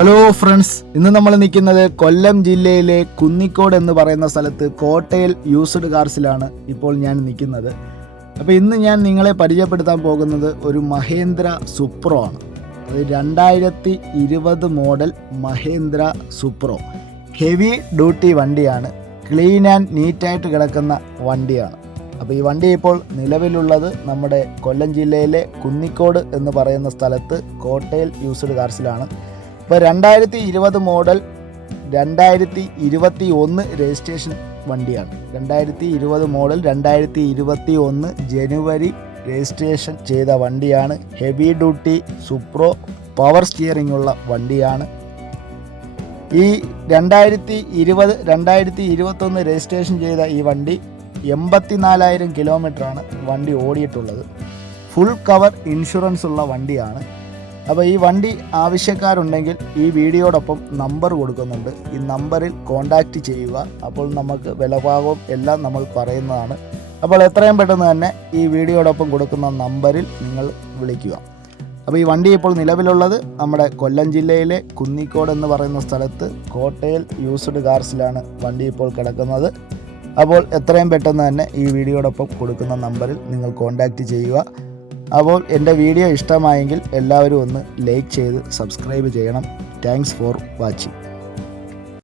Hello friends, ഇന്ന് നമ്മൾ നിൽക്കുന്നത് കൊല്ലം ജില്ലയിലെ കുന്നിക്കോട് എന്ന് പറയുന്ന സ്ഥലത്ത് കോട്ടയിൽ യൂസ്ഡ് കാർസിലാണ് ഇപ്പോൾ ഞാൻ നിൽക്കുന്നത്. അപ്പോൾ ഇന്ന് ഞാൻ നിങ്ങളെ പരിചയപ്പെടുത്താൻ പോകുന്നത് ഒരു മഹേന്ദ്ര സുപ്രോ ആണ്. അത് 2020 model Mahendra Supro heavy duty വണ്ടിയാണ്. ക്ലീൻ ആൻഡ് നീറ്റായിട്ട് കിടക്കുന്ന വണ്ടിയാണ്. അപ്പോൾ ഈ വണ്ടി ഇപ്പോൾ നിലവിലുള്ളത് നമ്മുടെ കൊല്ലം ജില്ലയിലെ കുന്നിക്കോട് എന്ന് പറയുന്ന സ്ഥലത്ത് കോട്ടയിൽ യൂസ്ഡ് കാർസിലാണ്. ഇപ്പോൾ 2020 മോഡൽ 2021 രജിസ്ട്രേഷൻ വണ്ടിയാണ്. 2020 മോഡൽ 2021 ജനുവരി രജിസ്ട്രേഷൻ ചെയ്ത വണ്ടിയാണ്. Heavy duty Supro power steering ഉള്ള വണ്ടിയാണ്. ഈ 2020-2021 രജിസ്ട്രേഷൻ ചെയ്ത ഈ വണ്ടി 84,000 കിലോമീറ്ററാണ് വണ്ടി ഓടിയിട്ടുള്ളത്. ഫുൾ കവർ ഇൻഷുറൻസ് ഉള്ള വണ്ടിയാണ്. അപ്പോൾ ഈ വണ്ടി ആവശ്യക്കാരുണ്ടെങ്കിൽ ഈ വീഡിയോടൊപ്പം നമ്പർ കൊടുക്കുന്നുണ്ട്. ഈ നമ്പറിൽ കോൺടാക്റ്റ് ചെയ്യുക. അപ്പോൾ നമുക്ക് വിലഭാഗവും എല്ലാം നമ്മൾ പറയുന്നതാണ്. അപ്പോൾ എത്രയും പെട്ടെന്ന് തന്നെ ഈ വീഡിയോടൊപ്പം കൊടുക്കുന്ന നമ്പറിൽ നിങ്ങൾ വിളിക്കുക. അപ്പോൾ ഈ വണ്ടി ഇപ്പോൾ നിലവിലുള്ളത് നമ്മുടെ കൊല്ലം ജില്ലയിലെ കുന്നിക്കോട് എന്ന് പറയുന്ന സ്ഥലത്ത് കോട്ടയിൽ യൂസ്ഡ് കാർസിലാണ് വണ്ടി ഇപ്പോൾ കിടക്കുന്നത്. അപ്പോൾ എത്രയും പെട്ടെന്ന് തന്നെ ഈ വീഡിയോടൊപ്പം കൊടുക്കുന്ന നമ്പറിൽ നിങ്ങൾ കോൺടാക്റ്റ് ചെയ്യുക. അപ്പോൾ എൻ്റെ വീഡിയോ ഇഷ്ടമായെങ്കിൽ എല്ലാവരും ഒന്ന് ലൈക്ക് ചെയ്ത് സബ്സ്ക്രൈബ് ചെയ്യണം. Thanks for watching.